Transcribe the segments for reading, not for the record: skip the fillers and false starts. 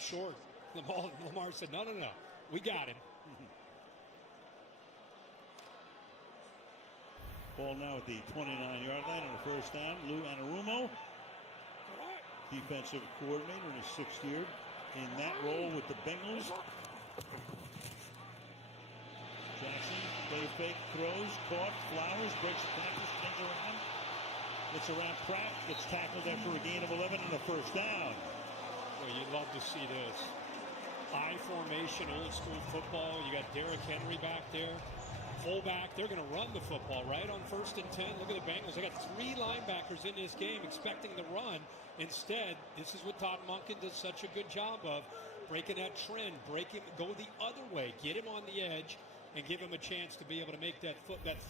short. Lamar said, no, we got him. Ball now at the 29-yard line on the first down. Lou Anarumo, defensive coordinator in his 6th year in that role with the Bengals. Jackson, play fake, throws, caught, Flowers, breaks the tackle, spins around, gets around Pratt, gets tackled after a gain of 11 and a first down. Well, you'd love to see this. High formation, old school football. You got Derrick Henry back there. Fullback, they're going to run the football, right, on 1st and 10. Look at the Bengals. They got 3 linebackers in this game expecting the run. Instead, this is what Todd Monken does such a good job of, breaking that trend, go the other way, get him on the edge, and give him a chance to be able to make that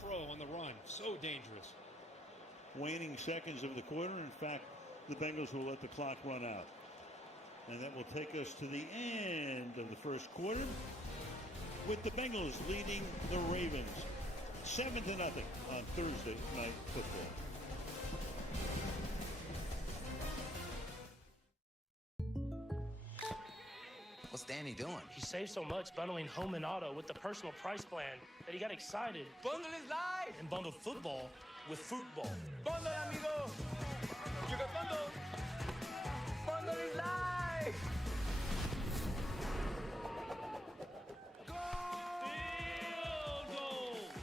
throw on the run. So dangerous. Waning seconds of the quarter. In fact, the Bengals will let the clock run out. And that will take us to the end of the first quarter, with the Bengals leading the Ravens 7-0 on Thursday Night Football. What's Danny doing? He saved so much bundling home and auto with the personal price plan that he got excited. Bundle is live! And bundled football with football. Bundle, amigo! You got bundle! Bundle is live!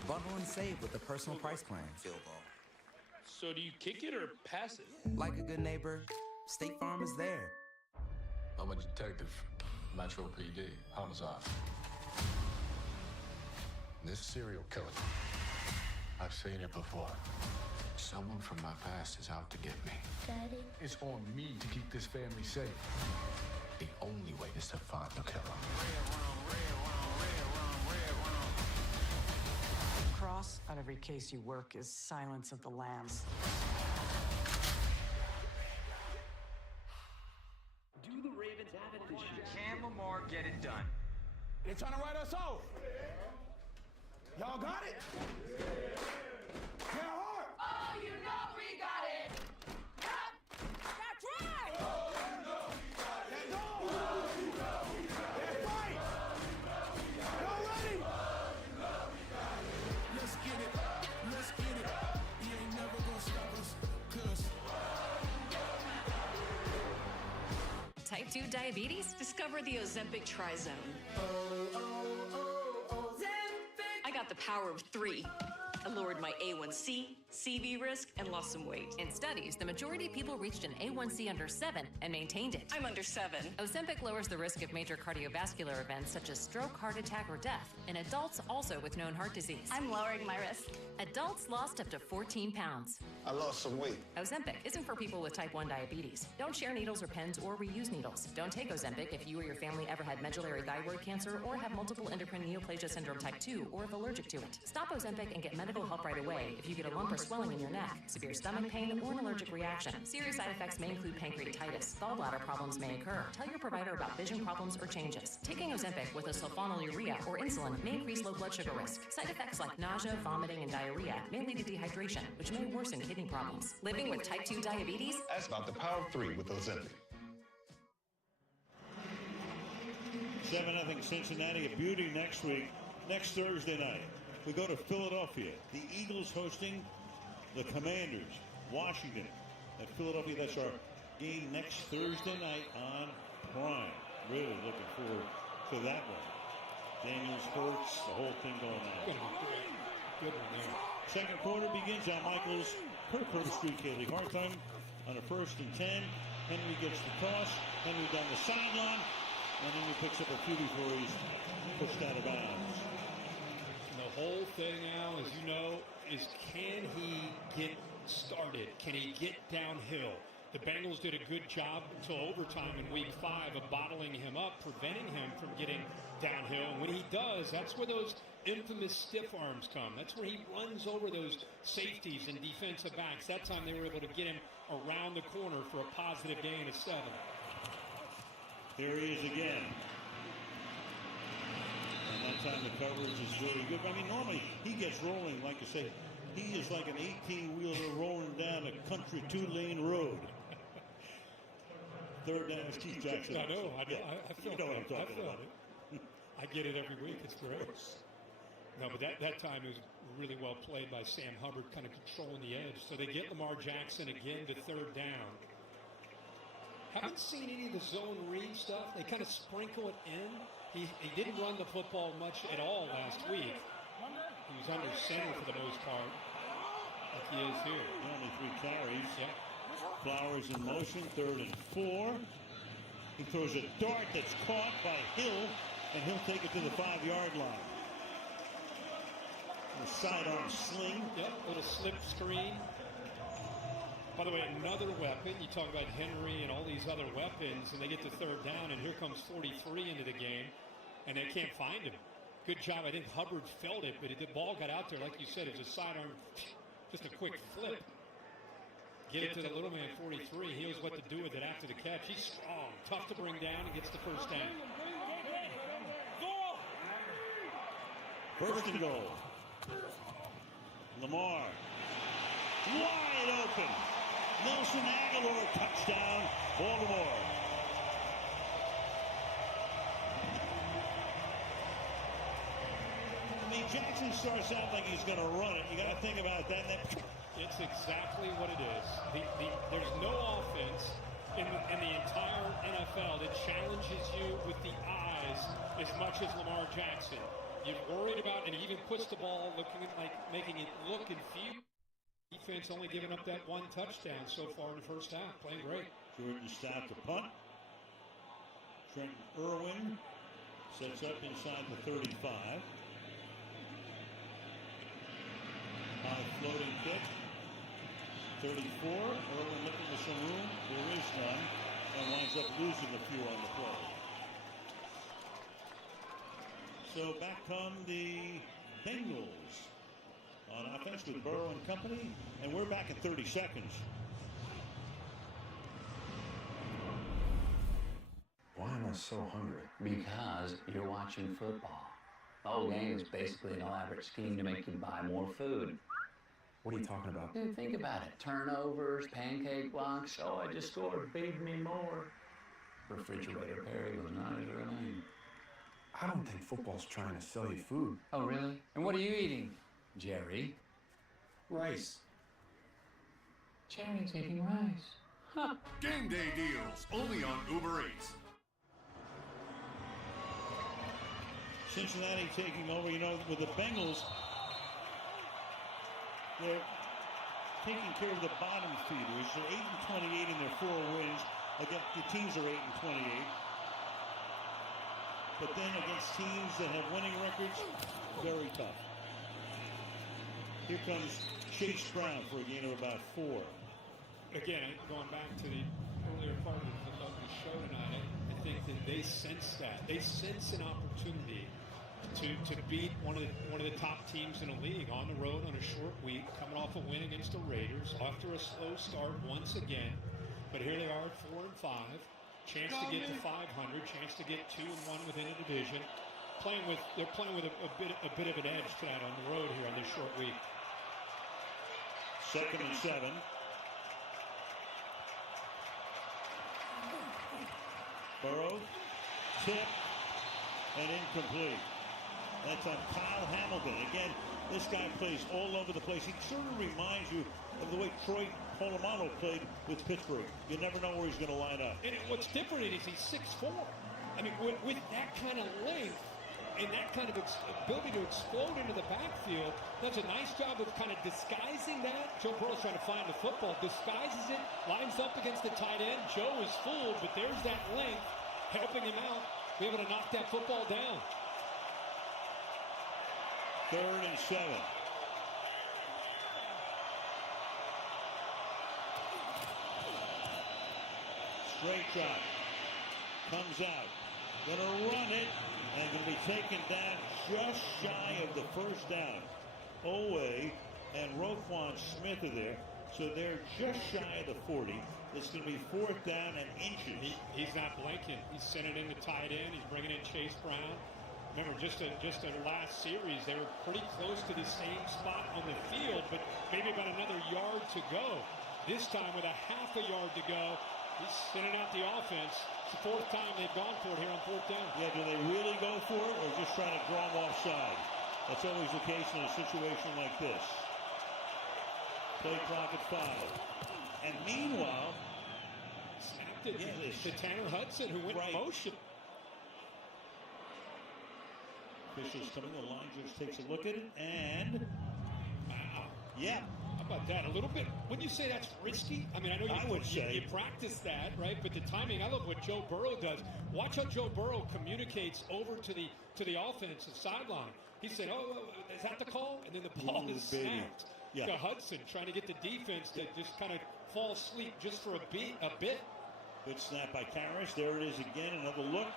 Bundle and save with the personal price plan. Field goal. So do you kick it or pass it? Like a good neighbor, State Farm is there. I'm a detective, Metro PD, homicide. This serial killer, I've seen it before. Someone from my past is out to get me. Daddy? It's on me to keep this family safe. The only way is to find the killer. Cross on every case you work is Silence of the Lambs. Do the Ravens have it this year? Can Lamar get it done? They're trying to write us off. Y'all got it? How hard? Oh, you know we got it! That's right! Oh, you know we got it! Let's go! Oh, you know we got it! That's right! Y'all ready? Oh, you know we got it! Let's get it! Let's get it! He ain't never gonna stop us, cause... Type 2 diabetes? Discover the Ozempic Trizone. I got the power of 3. I lowered my A1C, CV risk, and lost some weight. In studies, the majority of people reached an A1C under 7 and maintained it. I'm under 7. Ozempic lowers the risk of major cardiovascular events such as stroke, heart attack, or death in adults also with known heart disease. I'm lowering my risk. Adults lost up to 14 pounds. I lost some weight. Ozempic isn't for people with type 1 diabetes. Don't share needles or pens or reuse needles. Don't take Ozempic if you or your family ever had medullary thyroid cancer or have multiple endocrine neoplasia syndrome type 2 or if allergic to it. Stop Ozempic and get medical help right away if you get a lump or swelling in your neck, severe stomach pain, or an allergic reaction. Serious side effects may include pancreatitis. Gallbladder problems may occur. Tell your provider about vision problems or changes. Taking Ozempic with a sulfonylurea or insulin may increase low blood sugar risk. Side effects like nausea, vomiting, and diarrhea may lead to dehydration, which may worsen kidney problems. Living with type 2 diabetes? That's about the power of 3 with Ozempic. 7-0 Cincinnati, a beauty next week, next Thursday night. We go to Philadelphia. The Eagles hosting the Commanders. Washington at Philadelphia. That's our game next Thursday night on Prime. Really looking forward to that one. Daniels, Hurts, the whole thing going on. Good one there. Second quarter begins on Michael's Kirk Street, Kaylee Hartung on a 1st and 10. Henry gets the toss. Henry down the sideline. And then he picks up a few before he's pushed out of bounds. The whole thing now, as you know, is can he get started? Can he get downhill? The Bengals did a good job until overtime in week 5 of bottling him up, preventing him from getting downhill. And when he does, that's where those infamous stiff arms come. That's where he runs over those safeties and defensive backs. That time they were able to get him around the corner for a positive gain of 7. Here he is again. And that time the coverage is really good. I mean, normally he gets rolling, like I say, he is like an 18-wheeler rolling down a country 2-lane road. Third down is Chief Jackson. I know. I feel You know what I'm I talking feel about. it. I get it every week. It's great. No, but that time it was really well played by Sam Hubbard, kind of controlling the edge. So they get Lamar Jackson again to third down. Haven't seen any of the zone read stuff. They kind of sprinkle it in. He didn't run the football much at all last week. He was under center for the most part, like he is here. Only 3 carries. Yeah. Flowers in motion, 3rd and 4. He throws a dart that's caught by Hill, and he'll take it to the 5-yard line. A sidearm sling. Yep, little slip screen. By the way, another weapon. You talk about Henry and all these other weapons, and they get to third down, and here comes 43 into the game, and they can't find him. Good job. I think Hubbard felt it, but the ball got out there. Like you said, it was a sidearm, just a quick flip. Get it to the little man, 43. He knows what to do with it after the catch. He's strong, tough to bring down, and gets the first down. First and goal. Lamar. Wide open. Nelson Aguilar, touchdown, Baltimore. I mean, Jackson starts out like he's going to run it. You got to think about that. It's exactly what it is. There's no offense in the entire NFL that challenges you with the eyes as much as Lamar Jackson. You're worried about, and he even puts the ball looking like making it look and feel. Defense only giving up that 1 touchdown so far in the first half. Playing great. Jordan Stout to punt. Trenton Irwin sets up inside the 35. High floating kick. 34. Irwin looking for some room. There is none. And winds up losing a few on the play. So back come the Bengals on offense with Burrow and company. And we're back at 30 seconds. Why am I so hungry? Because you're watching football. The whole game is basically an elaborate scheme to make you buy more food. What are you talking about? Dude, think about it. Turnovers, pancake blocks. Oh, I just scored. Feed me more. Refrigerator Perry was not his real name. I don't think football's trying to sell you food. Oh, really? And what are you eating, Jerry? Rice. Jerry's eating rice. Huh. Game day deals only on Uber Eats. Cincinnati taking over, with the Bengals. They're taking care of the bottom feeders. They're 8-28 in their 4 wins. Again, the teams are 8-28. But then against teams that have winning records, very tough. Here comes Chase Brown for a gain of about 4. Again, going back to the earlier part of the show tonight, I think that they sense that. They sense an opportunity to beat one of the top teams in the league on the road on a short week, coming off a win against the Raiders, after a slow start once again. But here they are at 4-5. Chance to get to 500, chance to get 2-1 within a division. They're playing with a bit of an edge tonight on the road here on this short week. 2nd and 7. Burrow, tip, and incomplete. That's on Kyle Hamilton. Again, this guy plays all over the place. He sort of reminds you of the way Troy Polamalu played with Pittsburgh. You never know where he's going to line up. And what's different is he's 6'4". I mean, with that kind of length and that kind of ability to explode into the backfield, does a nice job of kind of disguising that. Joe Burrow's trying to find the football, disguises it, lines up against the tight end. Joe is fooled, but there's that length helping him out, be able to knock that football down. 3rd and 7. Straight shot. Comes out. Gonna run it. And gonna be taken down just shy of the first down. Owe and Roquan Smith are there. So they're just shy of the 40. It's going to be 4th down and inches. He's not blinking. He's sending in the tight end. He's bringing in Chase Brown. Remember, just the last series, they were pretty close to the same spot on the field, but maybe about another yard to go. This time with a half a yard to go, He's sending out the offense. It's the fourth time they've gone for it here on fourth down. Yeah, do they really go for it or just trying to draw them offside? That's always the case in a situation like this. Play clock at 5. And meanwhile, snapped it to Tanner Hudson, who went in motion. Officials coming. The line just takes a look at it, and yeah. How about that? A little bit. Wouldn't you say that's risky? I mean, I know you practice that, right? But the timing. I love what Joe Burrow does. Watch how Joe Burrow communicates over to the offensive sideline. He said, "Oh, is that the call?" And then the ball is snapped. Yeah. Hudson trying to get the defense to just kind of fall asleep just for a bit. Good snap by Karras. There it is again. Another look.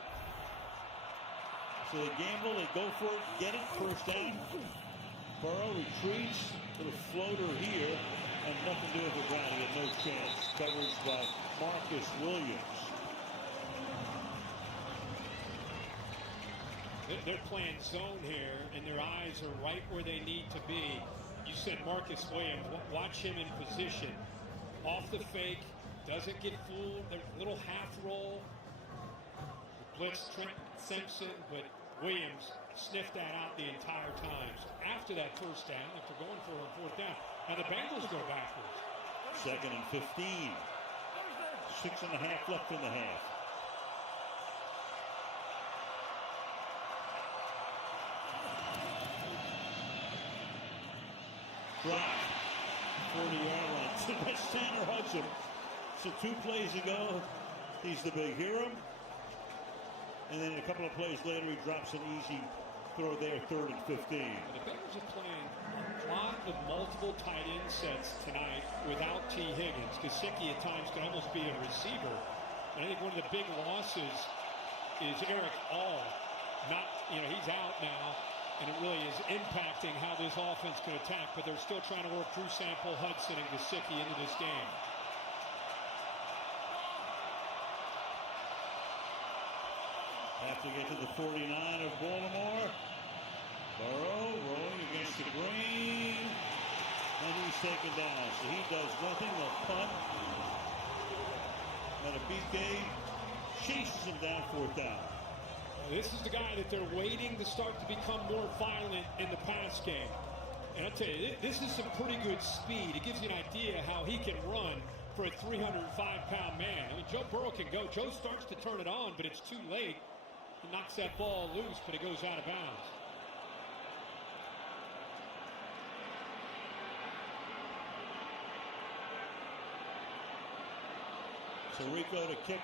So they gamble, they go for it, get it, first down. Burrow retreats, little floater here, and nothing to do with the ground. He had no chance. Coverage by Marcus Williams. They're playing zone here, and their eyes are right where they need to be. You said Marcus Williams. Watch him in position. Off the fake, doesn't get fooled. There's a little half roll. Blitz Trent Simpson, but Williams sniffed that out the entire time. So after that first down, after going for it on fourth down, now the Bengals go backwards. 2nd and 15. 6.5 left in the half. Drop. 40-yard line. That's Tanner Hudson. So 2 plays ago, he's the big hero. And then a couple of plays later, he drops an easy throw there, 3rd and 15. The Bengals are playing a lot of multiple tight end sets tonight without T. Higgins. Gesicki at times can almost be a receiver. And I think one of the big losses is Eric All. He's out now, and it really is impacting how this offense can attack. But they're still trying to work Drew Sample, Hudson, and Gesicki into this game. Have to get to the 49 of Baltimore. Burrow rolling against the green. And he's taken down. So he does nothing. They'll punt. And a BK chases him down 4th down. This is the guy that they're waiting to start to become more violent in the pass game. And I'll tell you, this is some pretty good speed. It gives you an idea how he can run for a 305-pound man. I mean, Joe Burrow can go. Joe starts to turn it on, but it's too late. He knocks that ball loose, but it goes out of bounds. So Rico to kick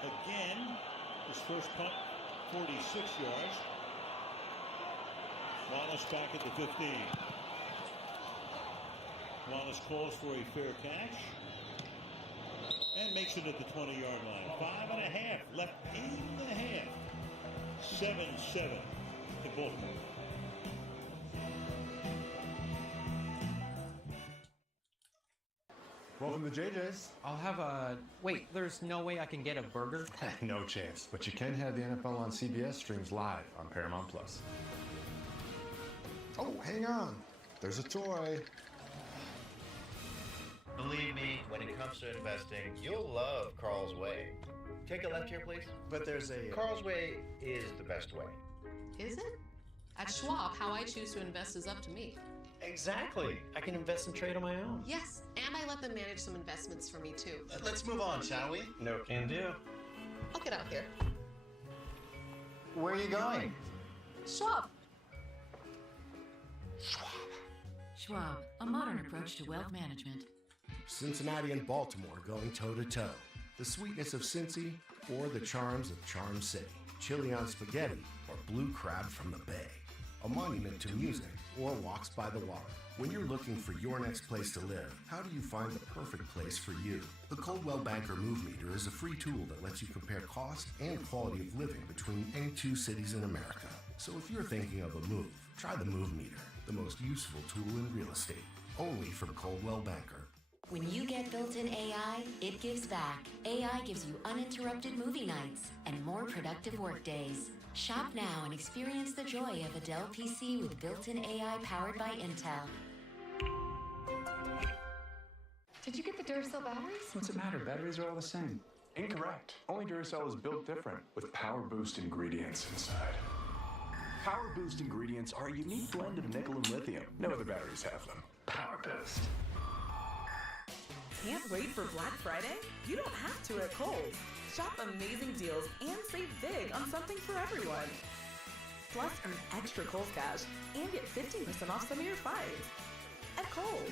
again. His first punt, 46 yards. Wallace back at the 15. Wallace calls for a fair catch. And makes it at the 20-yard line. 5.5 left in the half. 7-7 to Baltimore. Welcome to JJ's. I'll have a... Wait, there's no way I can get a burger? No chance, but you can have the NFL on CBS streams live on Paramount Plus. Oh, hang on. There's a toy. Believe me, when it comes to investing, you'll love Carl's Way. Take a left here, please. But there's a... Carl's Way is the best way. Is it? At Schwab, how I choose to invest is up to me. Exactly. I can invest and trade on my own. Yes, and I let them manage some investments for me too. Let's move on, shall we? No can do. I'll get out here. Where are you going? Schwab. Schwab, a modern approach to wealth management. Cincinnati and Baltimore going toe-to-toe. The sweetness of Cincy or the charms of Charm City. Chili on spaghetti or blue crab from the bay. A monument to music or walks by the water. When you're looking for your next place to live, how do you find the perfect place for you? The Coldwell Banker Move Meter is a free tool that lets you compare cost and quality of living between any 2 cities in America. So if you're thinking of a move, try the Move Meter, the most useful tool in real estate. Only from Coldwell Banker. When you get built-in AI, it gives back. AI gives you uninterrupted movie nights and more productive work days. Shop now and experience the joy of a Dell PC with built-in AI powered by Intel. Did you get the Duracell batteries? What's it matter? Batteries are all the same. Incorrect. Only Duracell is built different with Power Boost ingredients inside. Power Boost ingredients are a unique blend of nickel and lithium. No other batteries have them. Power Boost. Can't wait for Black Friday? You don't have to at Kohl's. Shop amazing deals and save big on something for everyone. Plus, earn extra Kohl's cash and get 15% off some of your finds at Kohl's.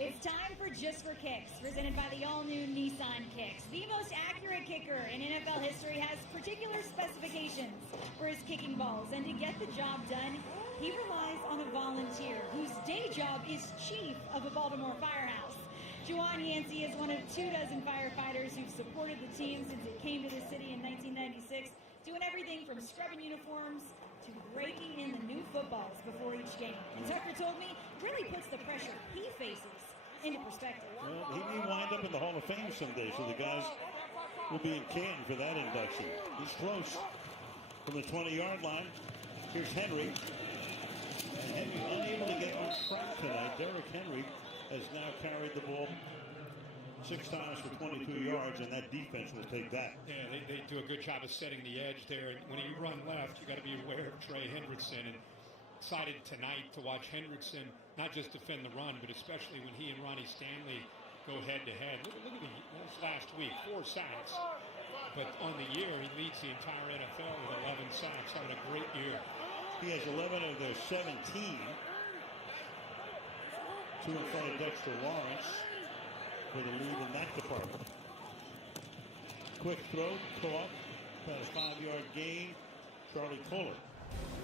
It's time for Just for Kicks, presented by the all-new Nissan Kicks. The most accurate kicker in NFL history has particular specifications for his kicking balls, and to get the job done, he relies on a volunteer whose day job is chief of a Baltimore firehouse. Juwan Yancey is one of 24 firefighters who've supported the team since it came to the city in 1996, doing everything from scrubbing uniforms to breaking in the new footballs before each game. And Tucker told me really puts the pressure he faces into perspective. Well, he may wind up in the Hall of Fame someday, so the guys will be in Canton for that induction. He's close from the 20-yard line. Here's Henry. And Henry unable to get on track tonight. Derrick Henry has now carried the ball 6 times for 22 yards, and that defense will take that. Yeah, they do a good job of setting the edge there. And when you run left, you got to be aware of Trey Hendrickson. And excited tonight to watch Hendrickson not just defend the run, but especially when he and Ronnie Stanley go head-to-head. Look at this last week, 4 sacks. But on the year, he leads the entire NFL with 11 sacks, having a great year. He has 11 of their 17. 2 in front of Dexter Lawrence for the lead in that department. Quick throw, caught, about a 5-yard gain. Charlie Kohler.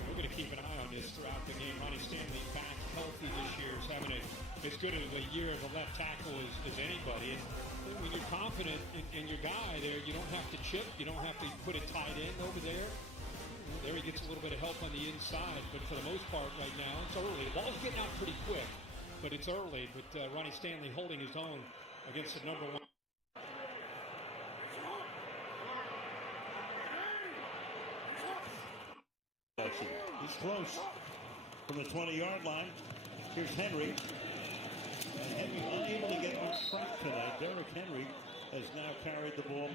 We're going to keep an eye on this throughout the game. Ronnie Stanley back healthy this year, is having as good of a year of a left tackle as anybody. And when you're confident in your guy there, you don't have to chip. You don't have to put a tight end over there. There he gets a little bit of help on the inside, but for the most part right now, it's early. The ball's getting out pretty quick, but it's early. But Ronnie Stanley holding his own against the number 1. He's close from the 20-yard line. Here's Henry. And Henry unable to get on track tonight. Derrick Henry has now carried the ball.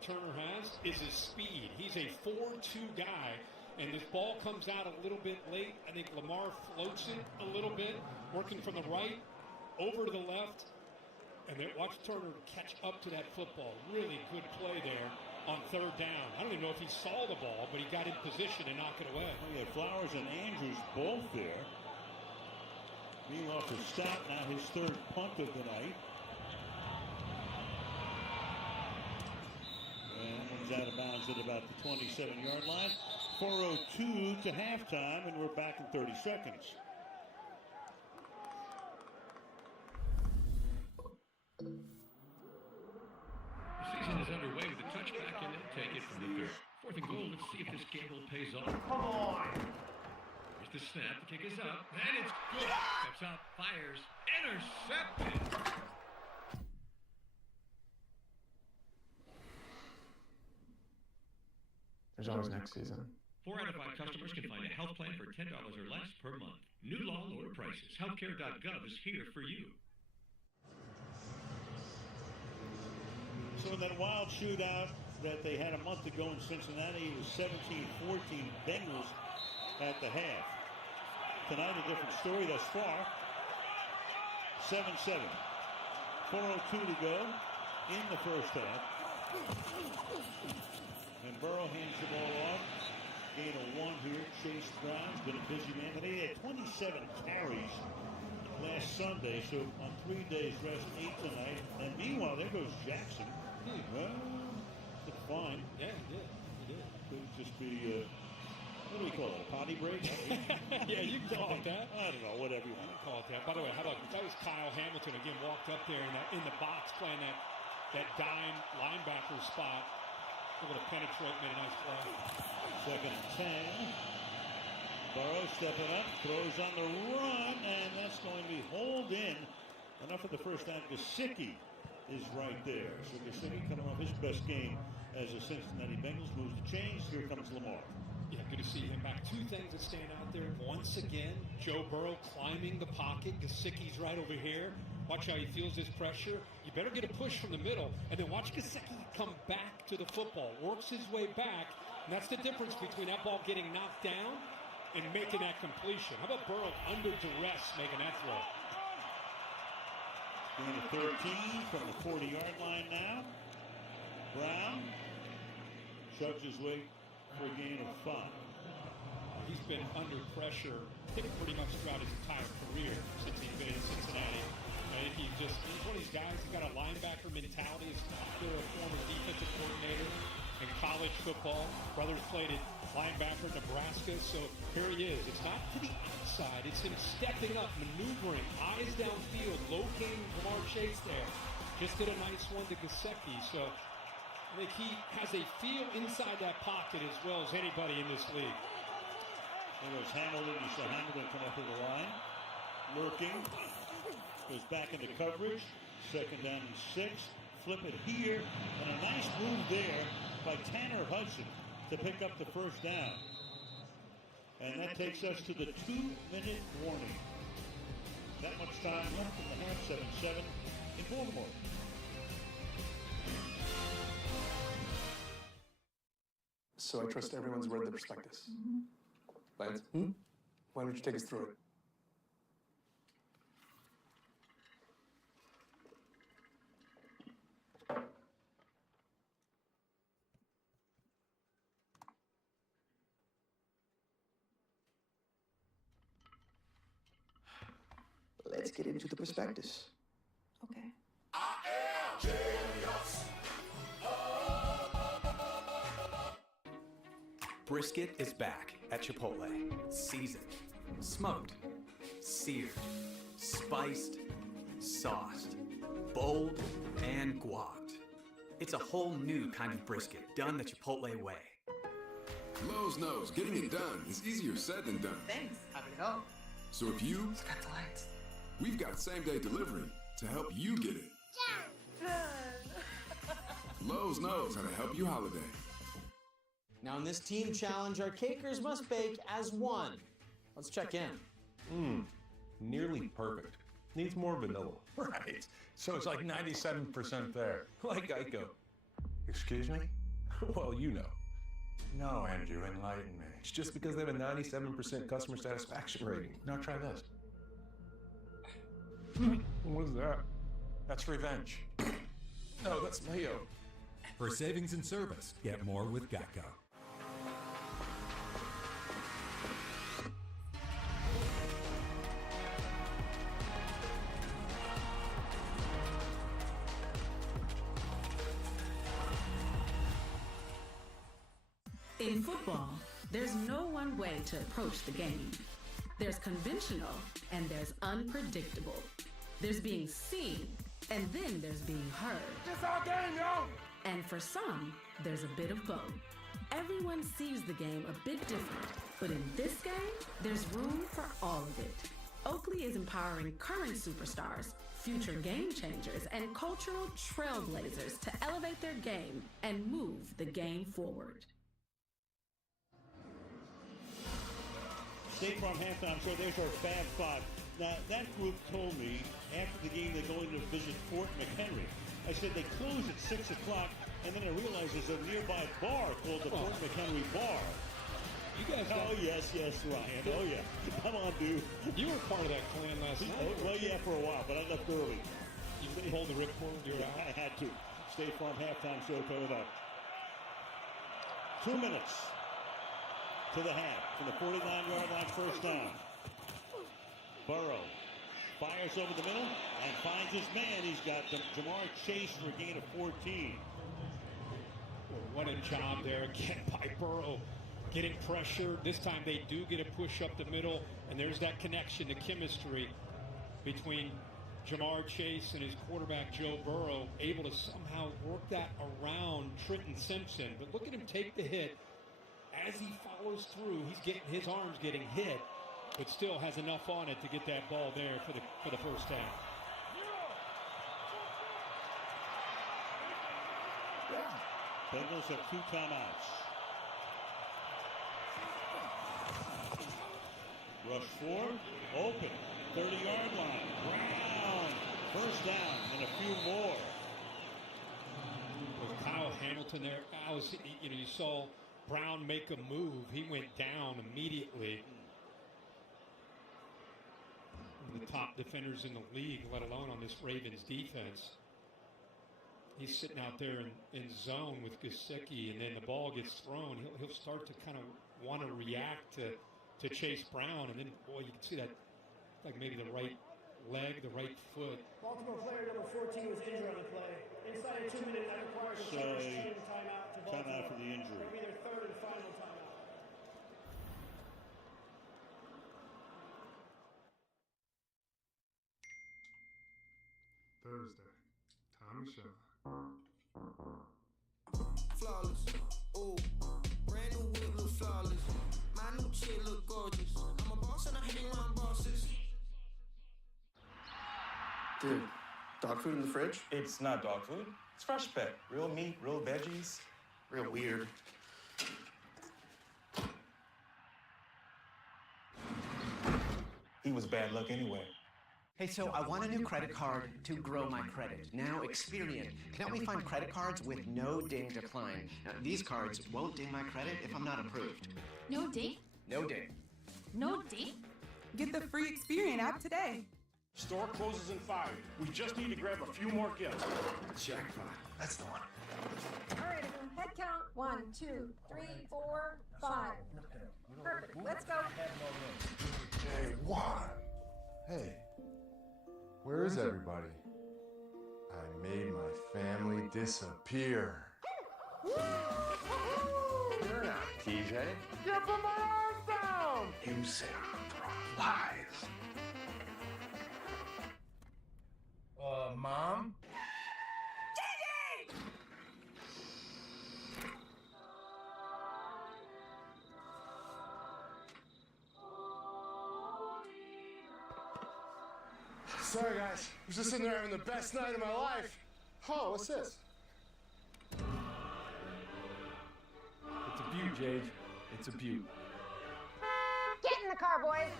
Turner has is his speed. He's a 4-2 guy, and this ball comes out a little bit late. I think Lamar floats it a little bit, working from the right over to the left, and then watch Turner catch up to that football. Really good play there on 3rd down. I don't even know if he saw the ball, but he got in position and knocked it away. Oh, yeah, Flowers and Andrews both there. Meanwhile, for Stott, now his 3rd punt of the night. And one's out of bounds at about the 27-yard line. 4:02 to halftime, and we're back in 30 seconds. The season is underway with a touchback, and they'll take it from the 3rd. 4th and goal. Let's see if this gamble pays off. Come on! Here's the snap. The kick is up, and it's good. Steps out, fires, intercepted. There's always next season. 4 out of 5 customers can find a health plan for $10 or less per month. New law, lower prices. Healthcare.gov is here for you. So in that wild shootout that they had a month ago in Cincinnati, it was 17-14 Bengals at the half. Tonight a different story thus far. 7-7. 4:02 to go in the first half. And Burrow hands the ball off. Gain of 1 here. Chase Brown's been a busy man. But he had 27 carries last Sunday. So on 3 days rest, 8 tonight. And meanwhile, there goes Jackson. Well, it's fine. Yeah, he did. Could just be, what do we call it, a potty break? Yeah, you can call it that. I don't know, whatever you want to call it that. By the way, how about that was Kyle Hamilton again, walked up there in the box playing that dime linebacker spot. Able to penetrate, made a nice play. 2nd and 10. Burrow stepping up, throws on the run, and that's going to be hauled in. Enough of the first down. Gesicki is right there. So Gesicki coming off his best game as a Cincinnati Bengals, moves the chains. Here comes Lamar. Yeah, good to see him back. Two things that stand out there. Once again, Joe Burrow climbing the pocket. Gesicki's right over here. Watch how he feels this pressure. You better get a push from the middle, and then watch Gesicki come back to the football. Works his way back, and that's the difference between that ball getting knocked down and making that completion. How about Burrow under duress making that throw? Gain of 13 from the 40-yard line now. Brown chugs his way for a gain of 5. He's been under pressure pretty much throughout his entire career since he's been in Cincinnati. I think he's one of these guys who's got a linebacker mentality. His father, a former defensive coordinator in college football. Brothers played at linebacker in Nebraska, so here he is. It's not to the outside. It's him stepping up, maneuvering, eyes downfield, locating Jamar Chase there. Just did a nice one to Gesicki, so I think he has a feel inside that pocket as well as anybody in this league. There goes Hamilton. You saw Hamilton come up to the line. Lurking. Goes back into coverage. 2nd down and 6. Flip it here. And a nice move there by Tanner Hudson to pick up the first down. And that takes us to the 2-minute warning. That much time left in the half. 7-7 in Baltimore. So I trust everyone's read the prospectus. Lance, why don't you take us through it? Let's get into the prospectus. Okay. Brisket is back at Chipotle. Seasoned, smoked, seared, spiced, sauced, bold, and guacced. It's a whole new kind of brisket done the Chipotle way. Lowe's knows getting it done is easier said than done. Thanks. Happy to help. So if you... Got the lights. We've got same-day delivery to help you get it. Lowe's knows how to help you holiday. Now in this team challenge, our cakers must bake as one. Let's check in. Nearly perfect. Needs more vanilla. Right. So it's like 97% there. Like Geico. Excuse me? Well, you know. No, Andrew, enlighten me. It's just because they have a 97% customer satisfaction rating. Now try this. What is that? That's revenge. No, that's mayo. For savings and service, get more with Geico. In football, there's no one way to approach the game. There's conventional and there's unpredictable. There's being seen and then there's being heard. This our game, yo! And for some, there's a bit of both. Everyone sees the game a bit different, but in this game, there's room for all of it. Oakley is empowering current superstars, future game changers, and cultural trailblazers to elevate their game and move the game forward. State Farm halftime show. There's our Fab Five. Now, that group told me after the game they're going to visit Fort McHenry. I said they close at 6 o'clock, and then I realized there's a nearby bar called the Fort McHenry Bar. You guys Oh, yes, Ryan. Oh, yeah. Come on, dude. You were part of that clan last night. Well, yeah, for a while, but I left early. You pulled the ripcord? I had to. State Farm halftime show coming up. 2 minutes to the half. From the 49-yard line, first down. Burrow fires over the middle and finds his man. He's got Jamar Chase for a gain of 14. What a job there again by Burrow. Getting pressure. This time they do get a push up the middle, and there's that connection, the chemistry between Jamar Chase and his quarterback Joe Burrow, able to somehow work that around Trenton Simpson. But look at him take the hit. As he follows through, his arm's getting hit, but still has enough on it to get that ball there for the first down. Bengals have 2 timeouts. Rush 4, open, 30-yard line. Brown, first down, and a few more. With Kyle Hamilton there, you saw Brown make a move. He went down immediately. One of the top defenders in the league, let alone on this Ravens defense. He's sitting out there in zone with Gesicki, and then the ball gets thrown. He'll start to kind of want to react to Chase Brown, and then, boy, you can see that, like maybe the right leg, the right foot. Baltimore player number 14 was injured on the play. Inside a 2-minute, that requires a team timeout to Baltimore. Timeout for the injury. That'll be their third and final timeout. Thursday, Tommy Shaw. Flawless, ooh, brand new whip look flawless. My new chick look gorgeous. I'm a boss and I hang around bosses. Dude, dog food in the fridge? It's not dog food. It's fresh pet. Real meat, real veggies. Real weird. He was bad luck anyway. Hey, so I want a new credit card to grow my credit. Now, Experian can help me find credit cards with no ding decline. Now, these cards won't ding my credit if I'm not approved. No ding? No ding. No ding? Get the free Experian app today. Store closes in 5. We just need to grab a few more gifts. Jackpot. That's the one. All right, everyone. Head count. 1, 2, 3, 4, 5. Perfect. Let's go. Hey, what? Hey, where is everybody? I made my family disappear. You're not, TJ. Get from my arms down! You said I'm throwing lies. Mom? Sorry, guys. I was just sitting there having the best night of my life. Oh, what's this? It's a beaut, Jade. It's a beaut. Get in the car, boys.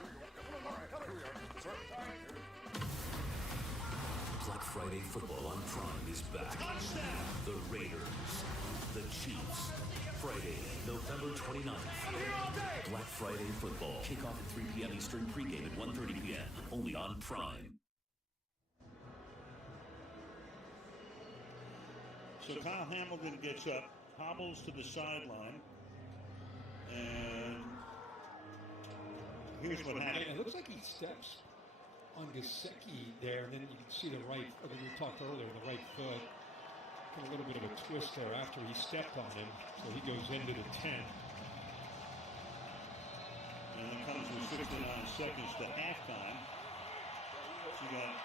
Black Friday football on Prime is back. The Raiders, the Chiefs. Friday, November 29th. Black Friday football. Kickoff at 3 p.m. Eastern, pregame at 1:30 p.m. Only on Prime. So Kyle Hamilton gets up, hobbles to the sideline, and here's what happened. It looks like he steps on Gesicki there, and then you can see the right, we talked earlier, the right foot. Got a little bit of a twist there after he stepped on him, so he goes into the 10. And it comes with 69 seconds to halftime. So you got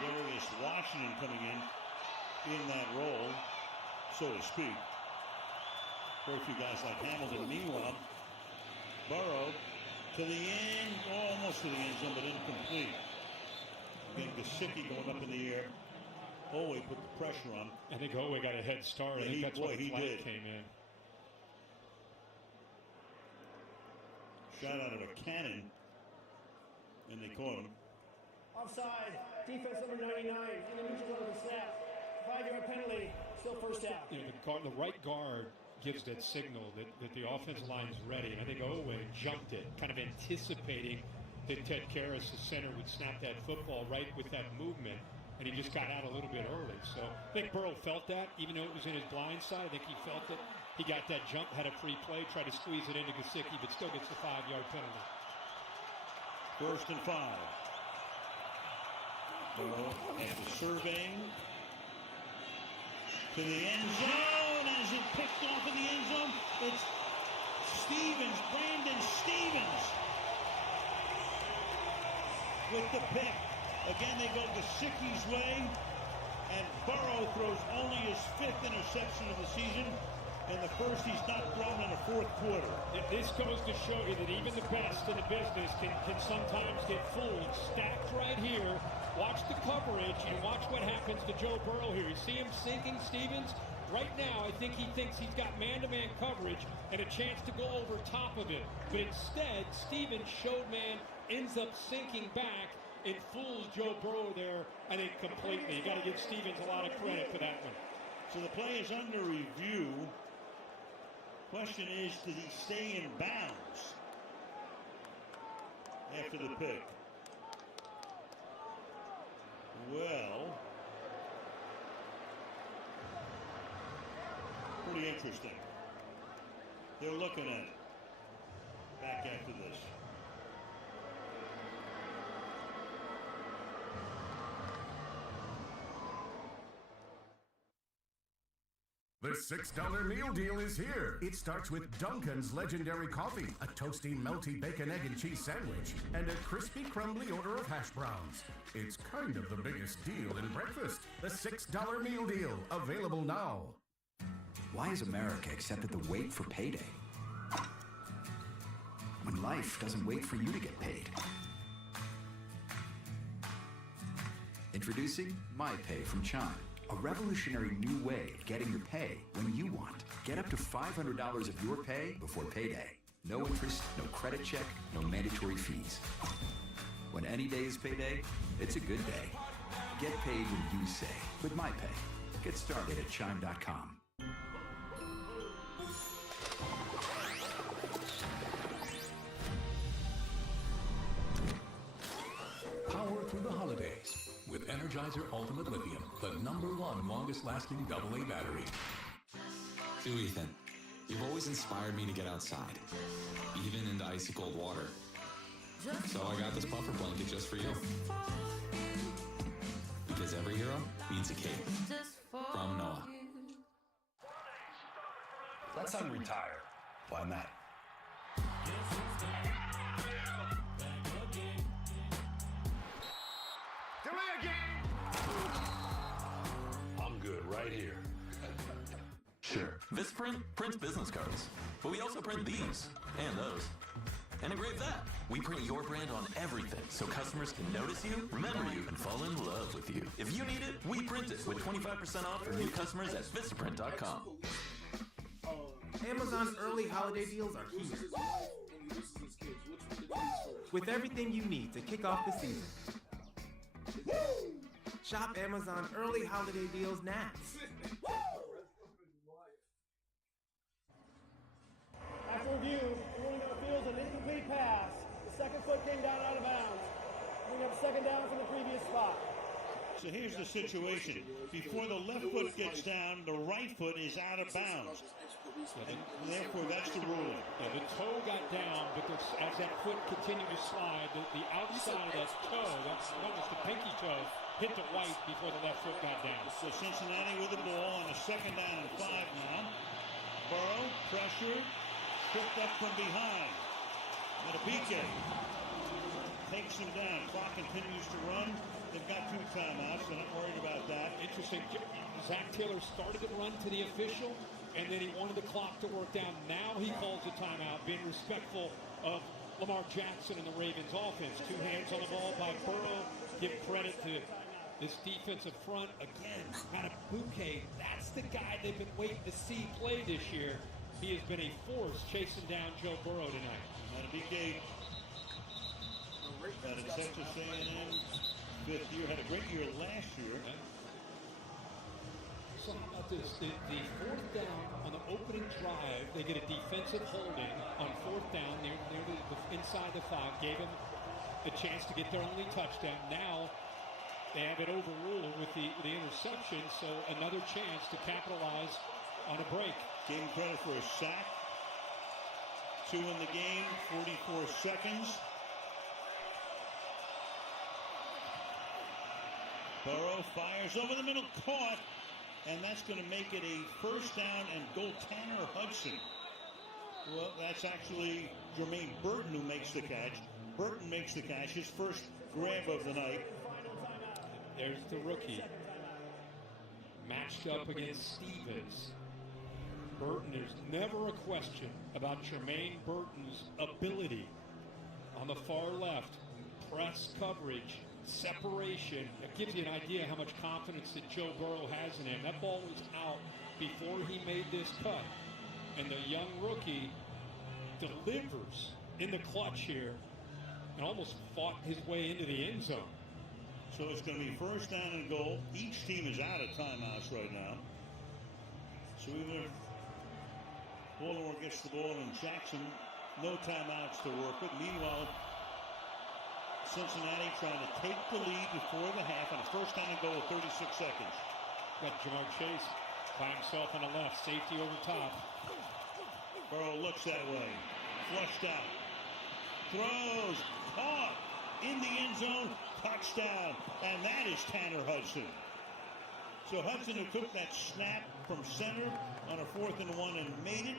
Darius Washington coming in that role, so to speak. For a few guys like Hamilton. Meanwhile, Burrow to the end, almost to the end zone, but incomplete. Again, Gesicki going up in the air. Howe put the pressure on. I think Howe got a head start. I think that's why the flag came in. Shot out of a cannon, and they caught him. Offside. Defense number 99 in the neutral zone of the snap. 5-yard penalty. Still first down. The right guard gives that signal that the offensive line is ready. And I think Howe jumped it, kind of anticipating that Ted Karras, the center, would snap that football right with that movement. And he just got out a little bit early. So I think Burrow felt that, even though it was in his blind side. I think he felt it. He got that jump, had a free play, tried to squeeze it into Gesicki, but still gets the 5-yard penalty. 1st and 5. Burrow after surveying to the end zone. As it picked off in the end zone, it's Stevens, Brandon Stevens with the pick. Again, they go Gesicki's way, and Burrow throws only his 5th interception of the season, and the first he's not thrown in the 4th quarter. This goes to show you that even the best in the business can sometimes get fooled. Stacked right here. Watch the coverage and watch what happens to Joe Burrow here. You see him sinking Stevens Right now, I think he thinks he's got man-to-man coverage and a chance to go over top of it. But instead, Stevens showed man, ends up sinking back, and fools Joe Burrow there, I think, completely. You got to give Stevens a lot of credit for that one. So the play is under review. Question is, did he stay in bounds after the pick? Well, pretty interesting. They're looking at it. Back after this. The $6 meal deal is here. It starts with Dunkin's legendary coffee, a toasty, melty bacon, egg, and cheese sandwich, and a crispy, crumbly order of hash browns. It's kind of the biggest deal in breakfast. The $6 meal deal, available now. Why has America accepted the wait for payday? When life doesn't wait for you to get paid. Introducing MyPay from Chime. A revolutionary new way of getting your pay when you want. Get up to $500 of your pay before payday. No interest, no credit check, no mandatory fees. When any day is payday, it's a good day. Get paid when you say with MyPay. Get started at Chime.com. Power through the holidays with Energizer Ultimate Lithium, the #1 longest-lasting AA battery. To Ethan, you've always inspired me to get outside, even into icy cold water. So I got this puffer blanket just for you. Because every hero needs a cape. From Noah. Let's unretire. Why not? Do it again! I'm good right here. Sure. Visprint prints business cards, but we also print these and those. And engrave that. We print your brand on everything so customers can notice you, remember you, and fall in love with you. If you need it, we print it with 25% off for new customers at Vistaprint.com. Amazon's early holiday deals are here. With everything you need to kick off the season. Shop Amazon early holiday deals now. After review, the running down field an incomplete pass. The second foot came down out of bounds. Bring up second down from the previous spot. So here's the situation. Before the left foot gets down, the right foot is out of bounds. And therefore, that's the ruling. Yeah, the toe got down, but as that foot continued to slide, the outside of that toe, that's almost the pinky toe, hit the white before the left foot got down. So Cincinnati with the ball on a second down and 5 now. Burrow, pressure, tripped up from behind. Matabike takes him down. Clock continues to run. They've got 2 timeouts, so not worried about that. Interesting. Zach Taylor started to run to the official, and then he wanted the clock to work down. Now he calls a timeout, being respectful of Lamar Jackson and the Ravens offense. 2 hands on the ball by Burrow. Give credit to this defensive front. Again, Matabike, that's the guy they've been waiting to see play this year. He has been a force chasing down Joe Burrow tonight. Matabike out of Texas A&M, 5th year, had a great year last year. So how about this? The 4th down on the opening drive, they get a defensive holding on 4th down near the inside the 5. Gave them a chance to get their only touchdown. Now they have it overruled with the interception, so another chance to capitalize on a break. Gave him credit for a sack. 2 in the game, 44 seconds. Burrow fires over the middle, caught, and that's going to make it a first down and goal. Tanner Hudson. Well, that's actually Jermaine Burton who makes the catch. Burton makes the catch, his first grab of the night. There's the rookie. Matched up against Stevens. Burton, there's never a question about Jermaine Burton's ability on the far left. Press coverage, separation. That gives you an idea how much confidence that Joe Burrow has in him. That ball was out before he made this cut. And the young rookie delivers in the clutch here and almost fought his way into the end zone. So it's going to be first down and goal. Each team is out of timeouts right now. So even if Baltimore gets the ball and Jackson, no timeouts to work with. Meanwhile, Cincinnati trying to take the lead before the half on a first down and goal with 36 seconds. Got Jamar Chase by himself on the left, safety over top. Burrow looks that way, flushed out, throws, caught in the end zone, touchdown, and that is Tanner Hudson. So Hudson, who took that snap from center on a 4th and 1 and made it,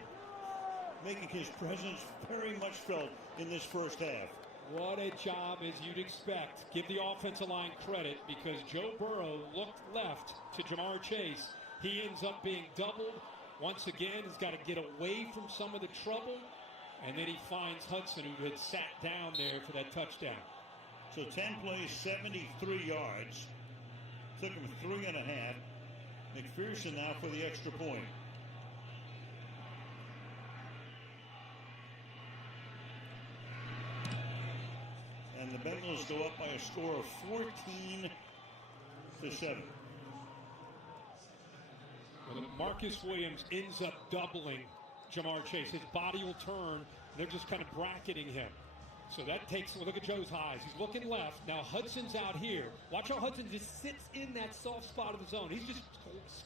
making his presence very much felt in this first half. What a job, as you'd expect. Give the offensive line credit, because Joe Burrow looked left to Jamar Chase. He ends up being doubled. Once again, he's got to get away from some of the trouble. And then he finds Hudson, who had sat down there for that touchdown. So 10 plays, 73 yards. Took him 3.5. McPherson now for the extra point. And the Bengals go up by a score of 14-7. Well, Marcus Williams ends up doubling Jamar Chase. His body will turn. They're just kind of bracketing him. So that takes, look at Joe's highs. He's looking left. Now Hudson's out here. Watch how Hudson just sits in that soft spot of the zone. He's just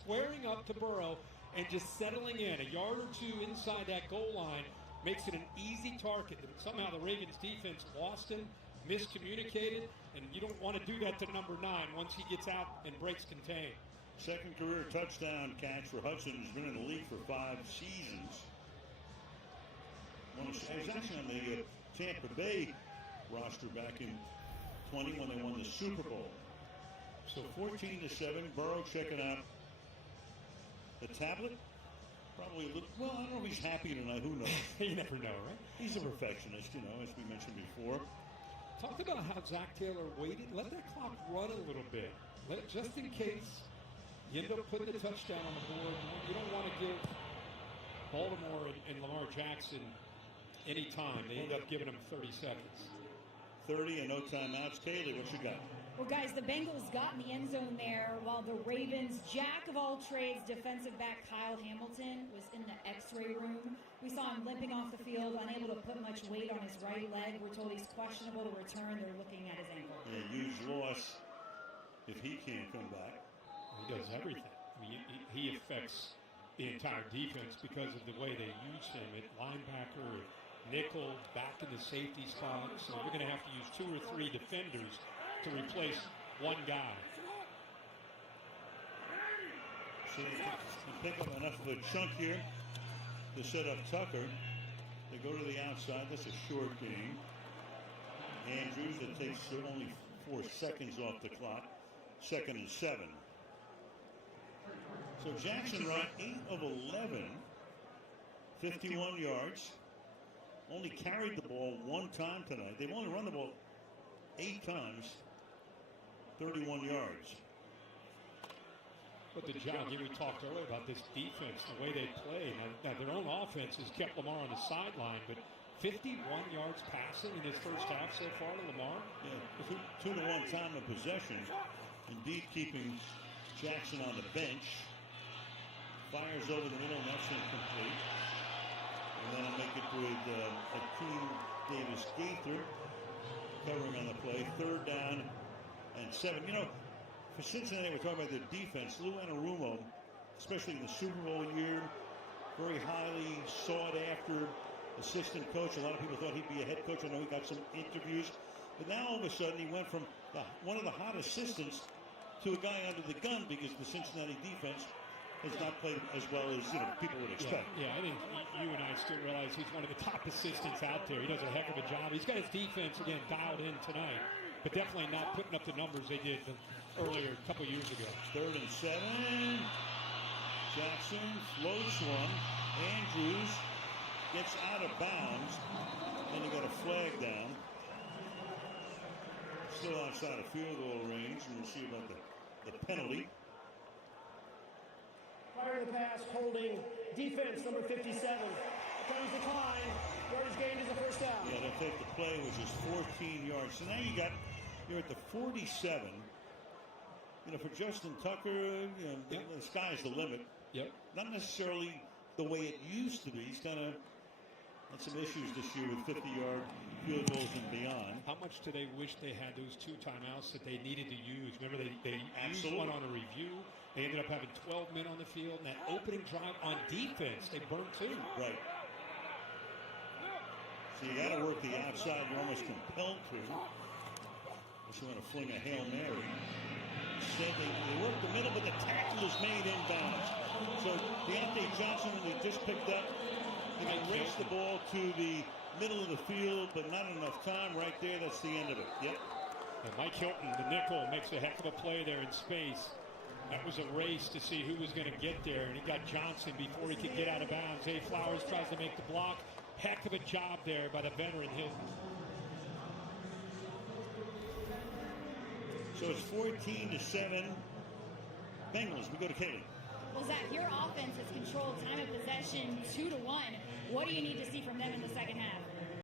squaring up to Burrow and just settling in. A yard or two inside that goal line makes it an easy target. Somehow the Ravens defense lost him, miscommunicated, and you don't want to do that to number 9 once he gets out and breaks contain. Second career touchdown catch for Hudson, who's been in the league for 5 seasons. He was actually on the Tampa Bay roster back in 20 when they won the Super Bowl. So 14-7, Burrow checking out the tablet. Probably a little, well, I don't know if he's happy tonight. Who knows? You never know, right? He's a perfectionist, you know, as we mentioned before. Talk about how Zach Taylor waited. Let that clock run a little bit. Just in case you end up putting the touchdown on the board. You don't want to give Baltimore and Lamar Jackson any time. They end up giving him 30 seconds. 30 and no timeouts. Kaylee, what you got? Well, guys, the Bengals got in the end zone there, while the Ravens' jack of all trades defensive back Kyle Hamilton was in the x-ray room. We saw him limping off the field, unable to put much weight on his right leg. We're told he's questionable to return. They're looking at his ankle. Yeah, huge loss if he can't come back. He does everything. I mean, he affects the entire defense because of the way they use him at linebacker, nickel, back in the safety spot. So we're going to have to use 2 or 3 defenders to replace one guy. So you pick up enough of a chunk here to set up Tucker. They go to the outside. That's a short game. Andrews, that takes only 4 seconds off the clock. 2nd and 7. So Jackson Wright, 8 of 11, 51 yards. Only carried the ball 1 time tonight. They've only run the ball 8 times, 31 yards. But the job, we talked earlier about this defense, the way they play. Now their own offense has kept Lamar on the sideline, but 51 yards passing in his first half so far to Lamar. Yeah, 2-to-1 time of possession. Indeed, keeping Jackson on the bench. Fires over the middle, and that's incomplete. And then I'll make it with Akeem Davis-Gaither covering on the play. 3rd down and 7. You know, for Cincinnati, we're talking about their defense. Lou Anarumo, especially in the Super Bowl year, very highly sought-after assistant coach. A lot of people thought he'd be a head coach. I know he got some interviews. But now, all of a sudden, he went from one of the hot assistants to a guy under the gun because the Cincinnati defense has not played as well as people would expect. Yeah, I think you and I still realize he's one of the top assistants out there. He does a heck of a job. He's got his defense, again, dialed in tonight, but definitely not putting up the numbers they did earlier, a couple years ago. 3rd and 7. Jackson floats one. Andrews gets out of bounds. Then he got a flag down. Still outside of field goal range, and we'll see about the penalty. Firing the pass, holding defense, number 57. Time's decline. Yardage gained is a first down. Yeah, they'll take the play, which is 14 yards. So now you're at the 47. You know, for Justin Tucker, the sky's the limit. Yep. Not necessarily the way it used to be. He's kind of had some issues this year with 50-yard field goals and beyond. How much do they wish they had those 2 timeouts that they needed to use? Remember, they used one on a review. They ended up having 12 men on the field. And that opening drive on defense, they burned 2. Right. So you got to work the outside. You're almost compelled to. Unless you want to fling a Hail Mary. Instead, they work the middle, but the tackle is made inbounds. So Deontay Johnson, when they just picked up, they raced the ball to the middle of the field, but not enough time. Right there, that's the end of it. Yep. And Mike Hilton, the nickel, makes a heck of a play there in space. That was a race to see who was going to get there, and he got Johnson before he could get out of bounds. Zay Flowers tries to make the block. Heck of a job there by the veteran Hilton. So it's 14-7. Bengals, we go to Kaylee. Well, Zach, your offense has controlled time of possession 2-1. What do you need to see from them in the second half?